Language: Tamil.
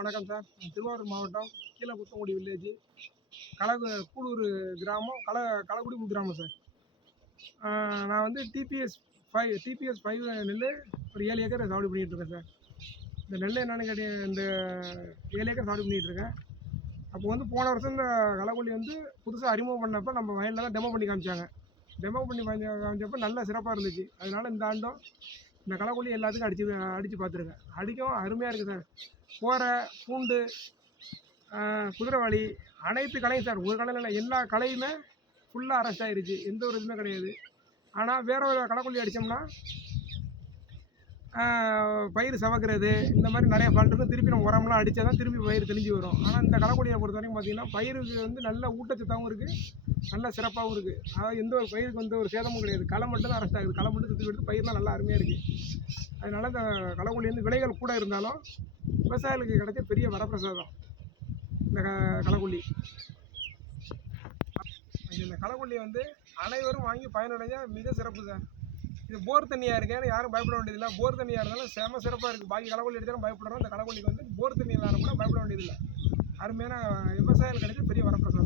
வணக்கம் சார். திருவாரூர் மாவட்டம் கீழபுத்தங்குடி வில்லேஜ் கூடூர் கிராமம் களக்குடி கிராமம் சார். நான் வந்து டிபிஎஸ் 5 நெல் ஒரு 7 ஏக்கர் சாகுபடி பண்ணிகிட்ருக்கேன் சார். இந்த நெல் என்னென்னு கேட்டீங்க, இந்த 7 ஏக்கர் சாகுபடி பண்ணிகிட்ருக்கேன். அப்போ வந்து போன வருஷம் இந்த களக்குள்ளி வந்து புதுசாக அறிமுகம் பண்ணப்போ நம்ம வயலில் தான் டெமோ பண்ணி காமிச்சாங்க. டெமோ பண்ணி காமிச்சப்போ நல்லா சிறப்பாக இருந்துச்சு. அதனால இந்த ஆண்டும் இந்த களக்குள்ளி எல்லாத்துக்கும் அடித்து பார்த்துருக்கேன். அடிக்கவும் அருமையாக இருக்குது சார். கோரை, பூண்டு, குதிரைவாளி அனைத்து களையும் சார். ஒரு களையில் இல்லை, எல்லா களையுமே ஃபுல்லாக அரெஸ்ட் ஆகிருச்சு. எந்த ஒரு இதுவுமே கிடையாது. ஆனால் வேற ஒரு களக்குள்ளி அடித்தோம்னா பயிர் சவக்கிறது இந்த மாதிரி நிறைய ஃபால்ட் இருக்கும். திருப்பி நம்ம உரம்லாம் அடித்தா தான் திருப்பி பயிர் தெளிஞ்சு வரும். ஆனால் இந்த களக்குள்ளியை பொறுத்த வரைக்கும் பார்த்திங்கன்னா பயிருக்கு வந்து நல்ல ஊட்டச்சத்தாகவும் இருக்குது, நல்ல சிறப்பாகவும் இருக்குது. அதாவது எந்த ஒரு பயிருக்கு வந்து ஒரு சேதமும் கிடையாது. களை மட்டும் தான் அரெஸ்ட் ஆகுது. களை மட்டும் சுற்றி எடுத்து பயிர்லாம் நல்லா அருமையாக இருக்குது. அதனால் இந்த களக்குள்ளி வந்து விலைகள் கூட இருந்தாலும் விவசாயிகளுக்கு கிடைச்ச பெரிய வரப்பிரசாதம் இந்த களக்குள்ளி. இந்த களக்குள்ளி வந்து அனைவரும் வாங்கி பயனடைஞ்ச மிக சிறப்பு சார். இது போர் தண்ணியாக இருக்கேன்னு யாரும் பயப்பட வேண்டியதில்லை. போர் தண்ணியாக இருந்தாலும் செம சிறப்பாக இருக்குது. பாக்கி களக்குள்ளி அடித்தாலும் பயப்படுறோம். இந்த களக்குள்ளிக்கு வந்து போர் தண்ணி இல்லாமல் கூட பயப்பட வேண்டியதில்லை. அருமையான விவசாயிகள் கிடைச்ச பெரிய வரப்பிரசாதம்.